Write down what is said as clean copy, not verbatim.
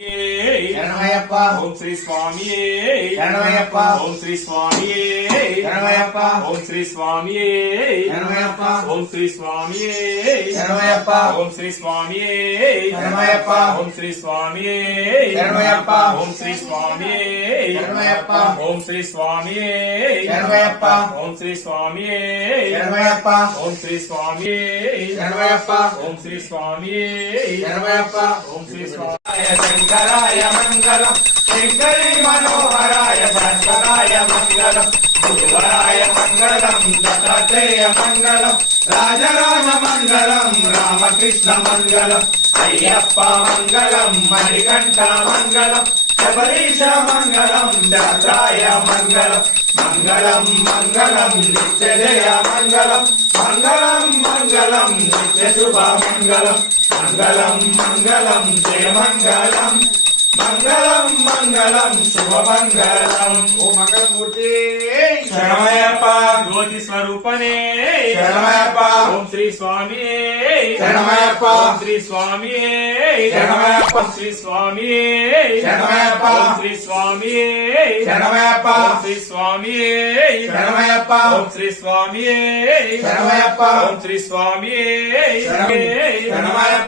శరణమయ్యప్ప. ఓం శ్రీ స్వామి శరణమయ్యప్ప. ఓం శ్రీ స్వామి శరణమయ్యప్ప. ఓం శ్రీ స్వామి శరణమయ్యప్ప. ఓం శ్రీ స్వామి శరణమయ్యప్ప. ఓం శ్రీ స్వామి శరణమయ్యప్ప. ఓం శ్రీ స్వామి శరణమయ్యప్ప. ఓం శ్రీ స్వామి శరణమయ్యప్ప. ఓం శ్రీ స్వామి శరణమయ్యప్ప. ఓం శ్రీ స్వామి శరణమయ్యప్ప. ఓం శ్రీ స్వామి శరణమయ్యప్ప. ఓం శ్రీ స్వామి శరణమయ్యప్ప. ఓం శ్రీ స్వామి శంకరాయ మంగళం శంకరీ మనోహరాయ శంకరాయ మంగళం గురువరాయ మంగళం దత్తాత్రేయ మంగళం రాజరాజ మంగళం రామకృష్ణ మంగళం అయ్యప్ప మంగళం మణికంఠ మంగళం శబరీష మంగళం దాత్రాయ మంగళం మంగళం మంగళం నిత్య జయ మంగళం మంగళం మంగళం నిత్య శుభ మంగళం మంగళం మంగళం జయ మంగళం మంగళం మంగళం శుభ మంగళం. ఓ మంగళమూర్తి శరణమయ్యప్ప. జ్యోతి స్వరూపనే శరణమయ్యప్ప. ఓం శ్రీ స్వామి శరణమయ్యప్ప. ఓం శ్రీ స్వామి శరణమయ్యప్ప. ఓం శ్రీ స్వామి శరణమయ్యప్ప. ఓం శ్రీ స్వామి శరణమయ్యప్ప. ఓం శ్రీ స్వామి శరణమయ్యప్ప. ఓం శ్రీ స్వామి శరణమయ్యప్ప. ఓం శ్రీ స్వామి శరణమయ్యప్ప.